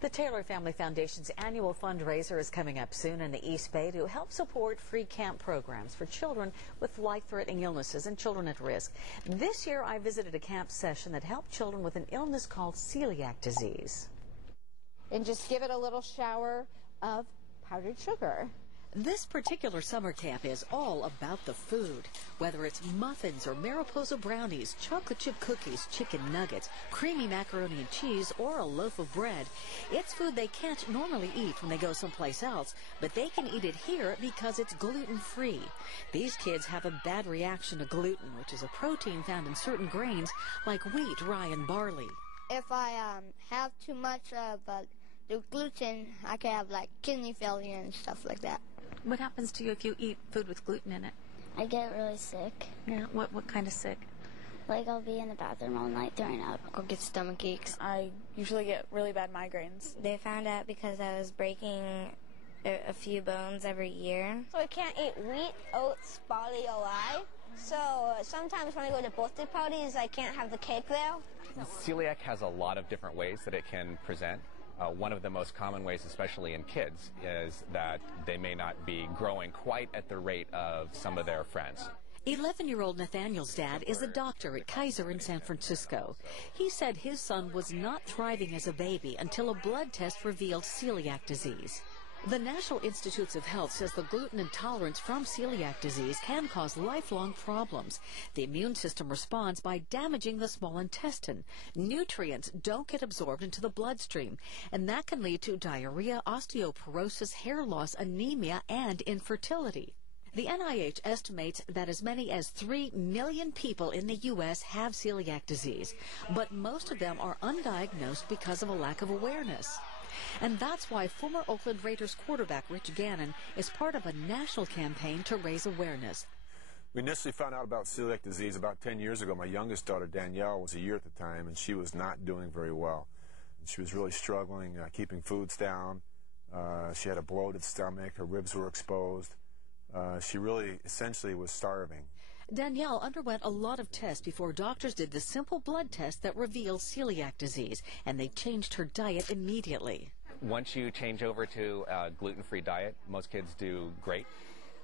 The Taylor Family Foundation's annual fundraiser is coming up soon in the East Bay to help support free camp programs for children with life-threatening illnesses and children at risk. This year, I visited a camp session that helped children with an illness called celiac disease. And just give it a little shower of powdered sugar. This particular summer camp is all about the food. Whether it's muffins or Mariposa brownies, chocolate chip cookies, chicken nuggets, creamy macaroni and cheese, or a loaf of bread, it's food they can't normally eat when they go someplace else, but they can eat it here because it's gluten-free. These kids have a bad reaction to gluten, which is a protein found in certain grains like wheat, rye, and barley. If I have too much of the gluten, I can have like kidney failure and stuff like that. What happens to you if you eat food with gluten in it? I get really sick. Yeah, what kind of sick? Like I'll be in the bathroom all night throwing up. I'll get stomach aches. I usually get really bad migraines. They found out because I was breaking a few bones every year. So I can't eat wheat, oats, barley, or rye. So sometimes when I go to birthday parties, I can't have the cake there. Celiac has a lot of different ways that it can present. One of the most common ways, especially in kids, is that they may not be growing quite at the rate of some of their friends. 11-year-old Nathaniel's dad is a doctor at Kaiser in San Francisco. He said his son was not thriving as a baby until a blood test revealed celiac disease. The National Institutes of Health says the gluten intolerance from celiac disease can cause lifelong problems. The immune system responds by damaging the small intestine. Nutrients don't get absorbed into the bloodstream, and that can lead to diarrhea, osteoporosis, hair loss, anemia, and infertility. The NIH estimates that as many as 3 million people in the U.S. have celiac disease, but most of them are undiagnosed because of a lack of awareness. And that's why former Oakland Raiders quarterback Rich Gannon is part of a national campaign to raise awareness. We initially found out about celiac disease about 10 years ago. My youngest daughter, Danielle, was a year at the time, and she was not doing very well. She was really struggling, keeping foods down. She had a bloated stomach. Her ribs were exposed. She really essentially was starving. Danielle underwent a lot of tests before doctors did the simple blood test that revealed celiac disease, and they changed her diet immediately. Once you change over to a gluten-free diet, most kids do great.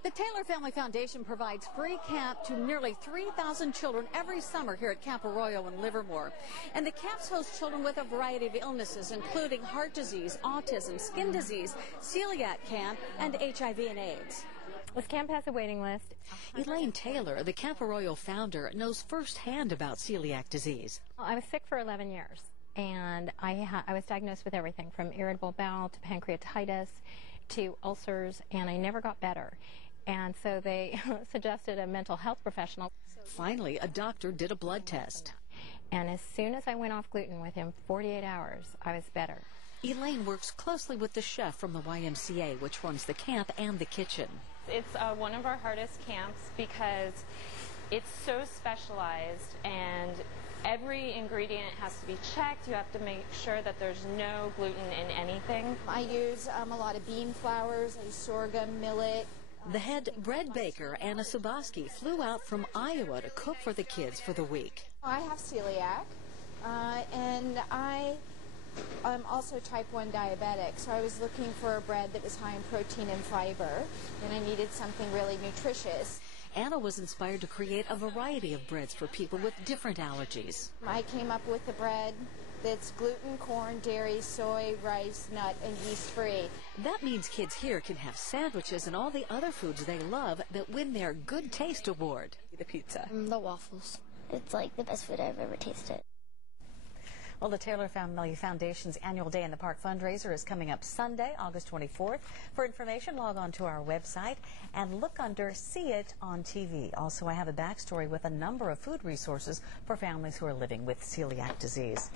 The Taylor Family Foundation provides free camp to nearly 3,000 children every summer here at Camp Arroyo in Livermore. And the camps host children with a variety of illnesses, including heart disease, autism, skin disease, celiac camp, and HIV and AIDS. This camp has a waiting list. Elaine Taylor, the Camp Arroyo founder, knows firsthand about celiac disease. I was sick for 11 years, and I was diagnosed with everything from irritable bowel to pancreatitis to ulcers, and I never got better. And so they suggested a mental health professional. Finally, a doctor did a blood test. And as soon as I went off gluten, within 48 hours, I was better. Elaine works closely with the chef from the YMCA, which runs the camp and the kitchen. It's one of our hardest camps because it's so specialized and every ingredient has to be checked. You have to make sure that there's no gluten in anything. I use a lot of bean flours, I use sorghum, millet. The head bread baker, Anna Suboski, flew out from Iowa to cook for the kids for the week. I have celiac, and I'm also type 1 diabetic, so I was looking for a bread that was high in protein and fiber, and I needed something really nutritious. Anna was inspired to create a variety of breads for people with different allergies. I came up with a bread that's gluten, corn, dairy, soy, rice, nut, and yeast-free. That means kids here can have sandwiches and all the other foods they love that win their Good Taste Award. The pizza. The waffles. It's like the best food I've ever tasted. Well, the Taylor Family Foundation's annual Day in the Park fundraiser is coming up Sunday, August 24th. For information, log on to our website and look under See It on TV. Also, I have a backstory with a number of food resources for families who are living with celiac disease.